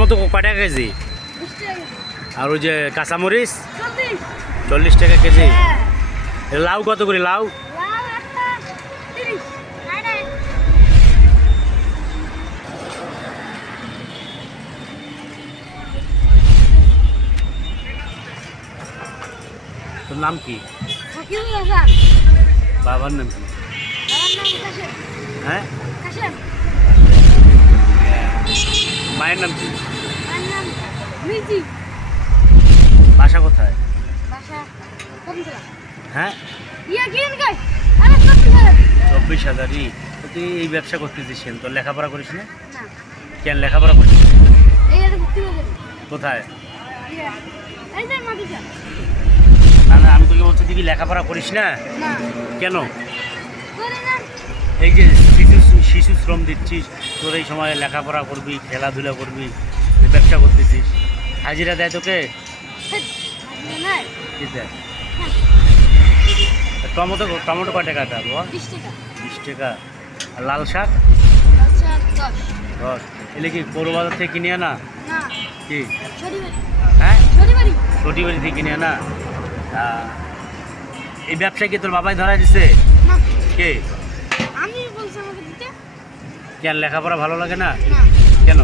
Tomato কয় টাকা KG? আর ওই যে কাঁচামরিচ 40 টাকা কেজি। লাউ কত করে লাউ? তোর নাম কি? বাবার নাম কি? হ্যাঁ, মায়ের নাম কি? বাসা কোথায়? হ্যাঁ, 24,000। তুই এই ব্যবসা করতেছিস কেন? তোর লেখাপড়া করিস না কেন? লেখাপড়া করিস কোথায়? না না, আমি তোকে বলছি তুই কি লেখাপড়া করিস না কেন? এই যে শিশু শ্রম দিচ্ছিস, তোর এই সময় লেখাপড়া করবি, খেলাধুলা করবি, ব্যবসা করতেছিস, হাজিরা দেয় তোকে? কি দেয়? টমেটো টমেটো কয় টাকা দেবো? 20 টাকা। আর লাল শাক 10। এলে কি পৌর বাজার থেকে কিনে আনা? কি? হ্যাঁ, ছোটি বাড়ি থেকে কিনে আনা। এই ব্যবসা কি তোর বাবাই ধরা দিছে? কে? কেন লেখাপড়া ভালো লাগে না কেন?